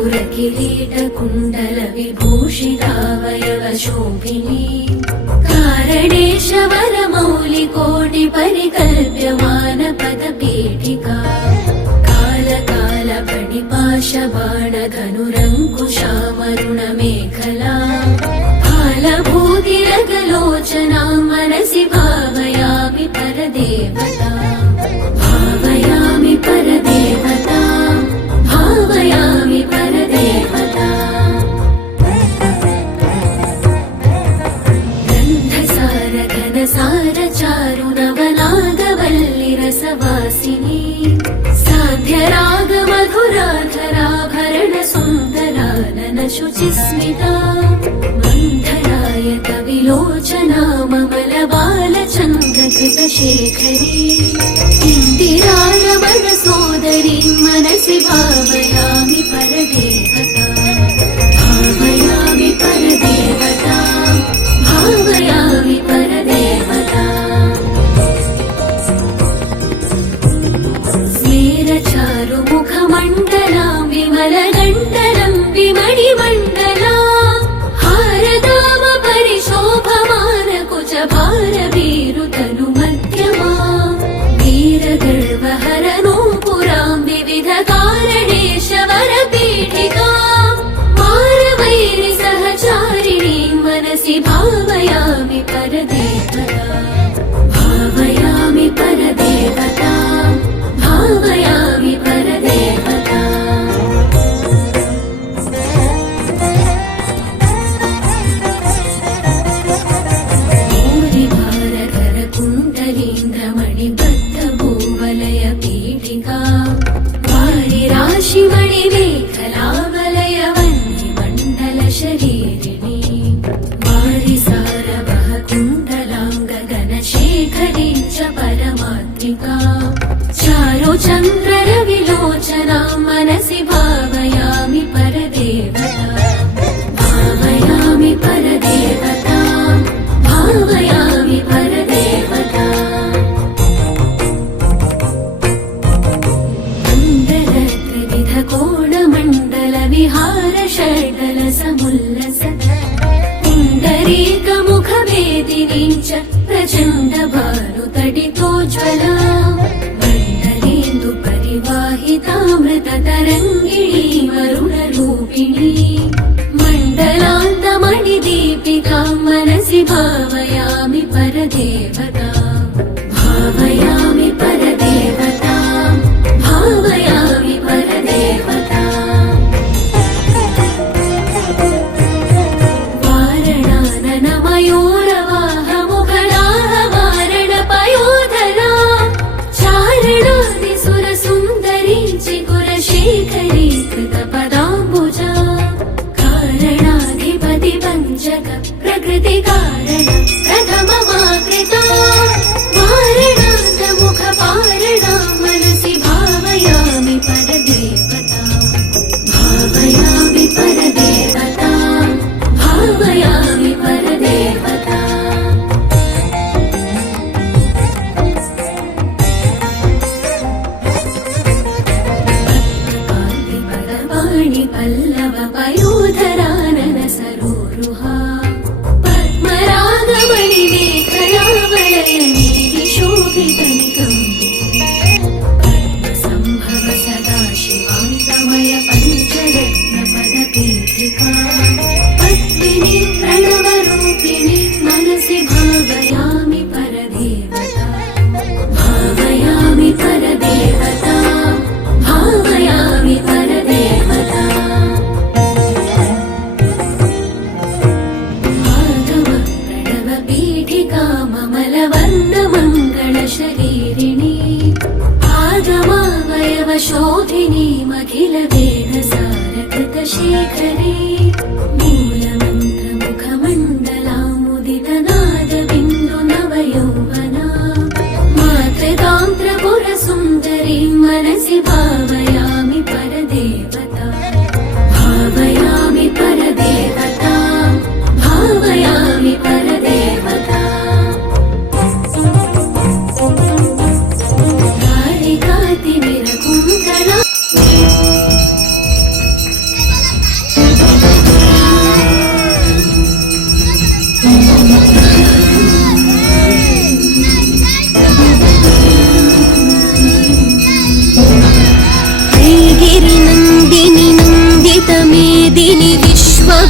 पुरकिरीटकुण्डल विभूषितावयव शोभिनी कारणेशवरमौलिकोटि परिकल्प्यमान पदपीठिका कालकालपणिपाशबाणधनुरङ्कुशामरुणमेखला कालभूतिरगलोचना मनसि भावयामि परदेवता भावयामि परदेवता भावयामि परदेवता गन्धसार घनसार चारु नवनागवल्लिरसवासिनी साध्यराग मधुराधराभरण सुन्दरानन शुचिस्मिता मन्थरायत विलोचना ममल बालचन्द्रकृतशेखरी इन्दिरारमण सोदरी मनसि भावयामि परदेवता भावयामि परदेवता भावयामि परदेवता स्मेरचारुमुखमण्डलां विमलगण्डलं विमणिमण्डला हारदाम परिशोभमानकुचभारवीरुतनुमध्यमा वीरगर्वहरनूपुरां विविधकारणेशवरपीठिकां मारवैरिसहचारिणीं मनसि भावयामि परदेवता भावयामि परदेवता भावयामि परदेवता भूरिभारधरकुण्डलीन्द्रमणिबद्धभूवलय पीठिका वारिराशिमणिमेखलावलय वह्निमण्डलशरीरिणी वारिसारवः कुण्डलाङ्गगनशेखरी च परमात्मिका चारुचन्द्ररविलोचना मनसि भावयामि परदेवता भावयामि परदेवता भावयामि परदेवता मण्डलत्रिविधकोणमण्डलविहारषड्डलसमुल्लस पुण्डरीकमुखवेदिनी च प्रचण्डभानुतडितोज्ज्वला मण्डलेन्दु परिवाहितामृततरङ्गिणी वरुणरूपिणी मण्डलान्तमणिदीपिकां मनसि भावयामि परदेवता भावयामि परदेवता भावयामि परदेवता वारणाननमयूरवाहमुखलाः वारणपयोधरा चारणादिसुरसुन्दरी चिकुरशेखरी कृतपदाम्बुजा कारणाधिपति पञ्चक प्रकृतिकारण प्रथममाकृता वारणान्तमुखपारणा मनसि भावयामि परदेवता भावयामि परदेवता भावयामि परदेवता पद्मकान्तिपदपाणि पल्लव पयोधरानन सरोरुहा पद्मरागमणिमेखलावलयनी विशोभितनिकम्बिते पद्मसम्भव सदाशिवान्तमय पञ्चरत्नपदपीठिका पद्मिनी प्रणवरूपिणी मनसि भावयामि परदेवता भावयामि परदेवता भावयामि परदेवता माधव प्रणवपीठिका ममलवर्णमङ्गलशरीरिणी आगमावयवशोधिनी मखिलवेदसारकृतशेखरी मूलमन्त्रमुखमण्डलामुदितनादबिन्दुनवयौवना मातृतान्त्रपुरसुन्दरी मनसि भावयामि परदेवता भावयामि परदेवता भावयामि परदेवता कालिकातिमिरकुङ्कला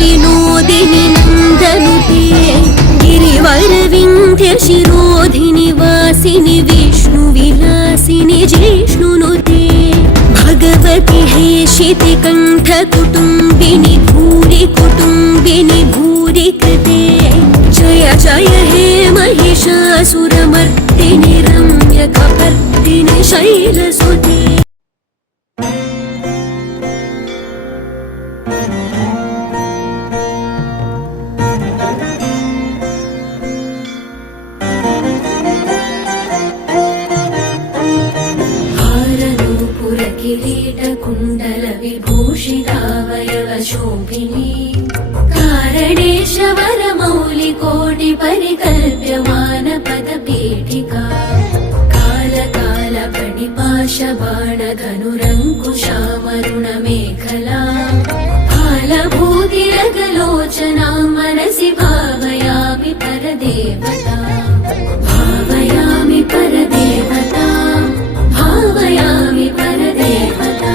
विनोदिनि नन्दनुते गिरिवरविन्ध्यशिरोधिनि वासिनि विष्णुविलासिनि जिष्णुनुते भगवति हेशिति कण्ठकुटुम्बिनि भूरि कुटुम्बिनि भूरि कृते जय जय हे महिषासुरमर्दिनि रम्यकपर्दिनि शैलसुते किरीटकुण्डल विभूषितावयव शोभिनी कारणेशवरमौलिकोटि परिकल्प्यमान पदपीठिका कालकालपणिपाशबाणधनुरङ्कुशामरुणमेखला कालभूतिरगलोचना मनसि भावयामि परदेवता भावयामि परदेवता भावयामि परदेवता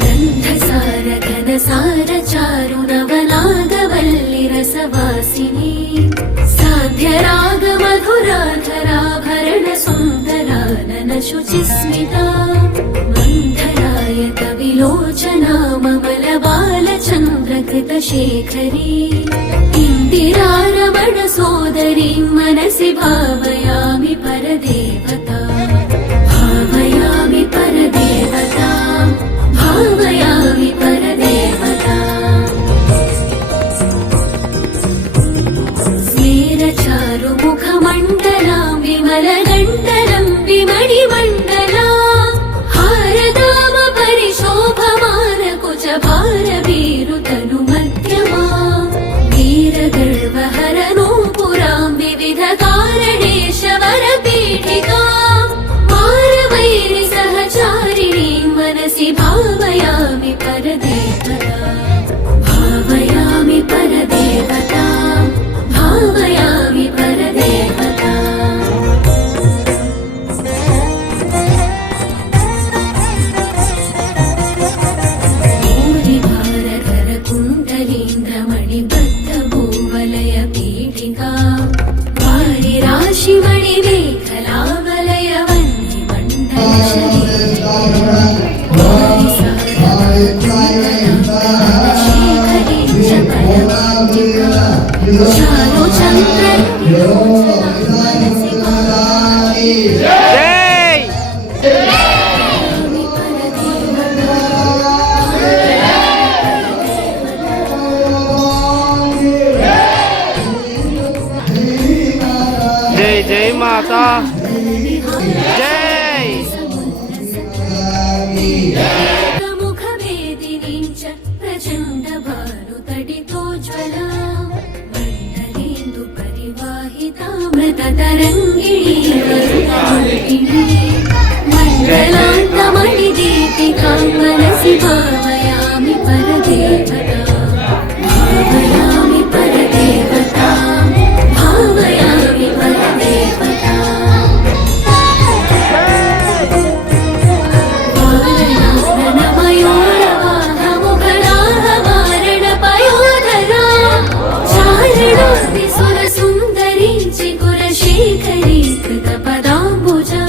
गन्धसार घनसार चारु नवनागवल्लिरसवासिनी साध्यराग मधुराधराभरण सुन्दरानन शुचिस्मिता मन्थरायत विलोचना ममल बालचन्द्रकृतशेखरी इन्दिरारमण सोदरी मनसि भावयामि परदेवता भावयामि परदेवता भावयामि परदेवता स्मेरचारुमुखमण्डलां विमलगण्डलं विमणिमण्डला हारदाम परिशोभमानकुचभारवीरुतनु मध्यमा वीरगर्वहरनूपुरां विविधकारणेशवरपीठिकां मारवैरि सहचारिणीं मनसि भावयामि परदेवता भावयामि परदेवता भावयामि परदेवता भूरिभारधरकुण्डलीन्द्रमणिबद्धभूवलय पीठिका वारिराशिमणिमेखलावलय जय जय माता जय मुखवेदिनी च प्रचण्ड भानुतडितोज्ज्वला मण्डलेन्दु परिवाहितामृततरङ्गिणी मण्डलान्तमणिदीपिकां मनसि भावयामि परदेवता भावयामि परदेवता भावयामि परदेवता सुरसुन्दरी चिकुरशेखरी कृतपदाम्बुजा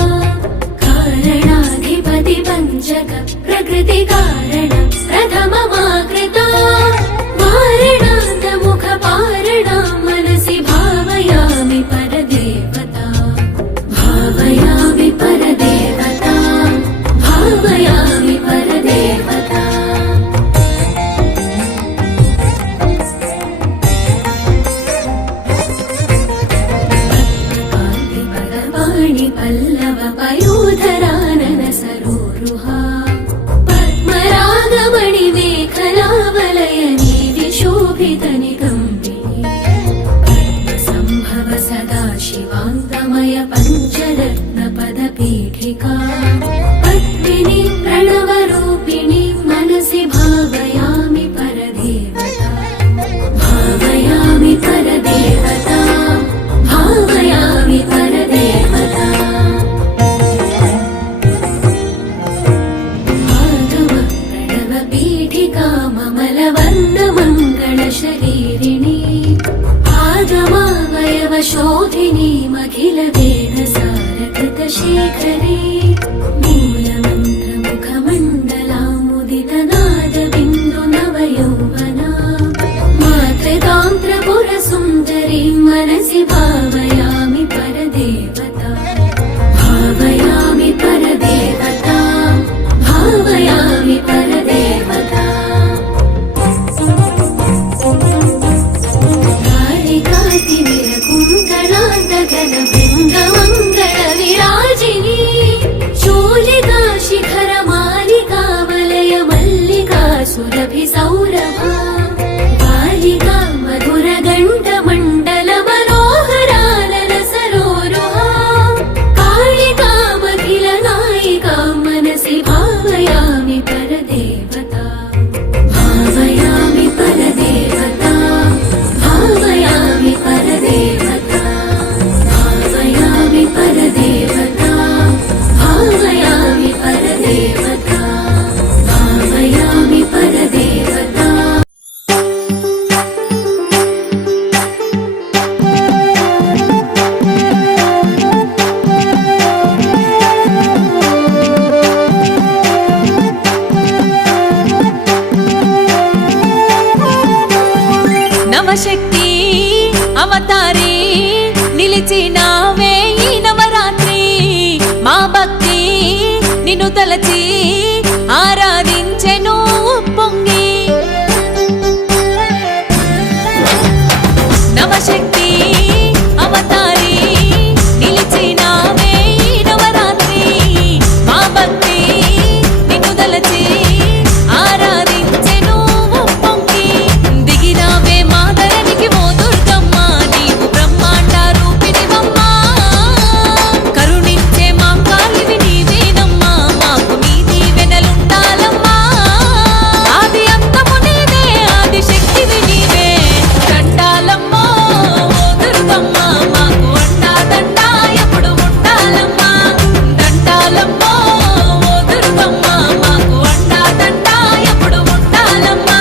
कारणाधिपति पञ्चक प्रकृति कारण प्रथममाकृता वारणान्तमुखपारणा मनसि भावयामि परदेवता भावयामि परदेवता भावयामि परदेवता पल्लव पयोधरानन सरोरुहा पद्मरागमणि मेखलावलयनी विशोभितनिकम्बिनी पद्मसम्भव सदा शिवान्तमय पञ्चरत्न पदपीठिका पद्मिनी प्रणवरूपिणी मनसि भावयामि परदेवता भावयामि परदेवता भावयामि परदेवता भागव शोधिनीमखिल वेदसारकृतशेखरे मूलमन्त्रमुखमण्डलामुदितनादबिन्दु नवयौवना मातृतान्त्रपुरसुन्दरीं मनसि भावयामि परदेवता भावयामि परदेवता भावयामि परदेवता भृङ्गमङ्गल विराजिनी चूलिका शिखर मालिका वलय मल्लिका सुरभि सौरभा बालिका मधुर गण्ड मण्डल मनोहरानन सरोरुहा कालिका मखिल नायिका मनसि भावयामि परदेवता भावयामि परदेवता भावयामि परदेवता भावयामि परदेवता भावयामि परदेवता भावयामि परदेवता నవశక్తి అవతారి నిలిచినావే ఈ నవరాత్రి మా భక్తి నిన్ను తలచి ఆరాధించెను పొంగి నవశక్తి అవతారి నిలిచినావే ఈ నవరాత్రి మా భక్తి నిన్ను తలచి ఆరాధించెను పొంగి దిగినావే మాదరనికి ఓ దుర్గమ్మ నీవు బ్రహ్మాండ రూపిణివమ్మా కరుణించే మాంకాళివి నీవేనమ్మా మాకు నీ దీవెనలుండాలమ్మా ఆది అంతము నీవే ఆది శక్తివి నీవే దండాలమ్మో ఓ దుర్గమ్మ మాకు అండా దండా ఎప్పుడు ఉండాలమ్మా దండాలమ్మో ఓ దుర్గమ్మ మాకు అండా దండా ఎప్పుడు ఉండాలమ్మా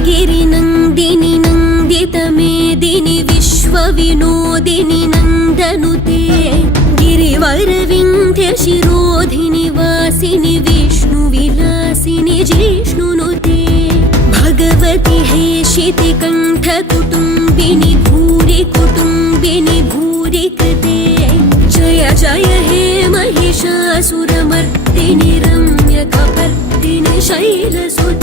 ऐगिरिनन्दिनि नन्दितमेदिनि विश्वविनोदिनि नन्दनुते गिरिवरविन्ध्यशिरोधिनि वासिनि विष्णुविलासिनि जिष्णुनुते भगवति हेशितिकण्ठकुटुम्बिनि भूरि कुटुम्बिनि भूरि कृते जय जय हे महिषासुरमर्दिनि रम्यकपर्दिनि शैलसुते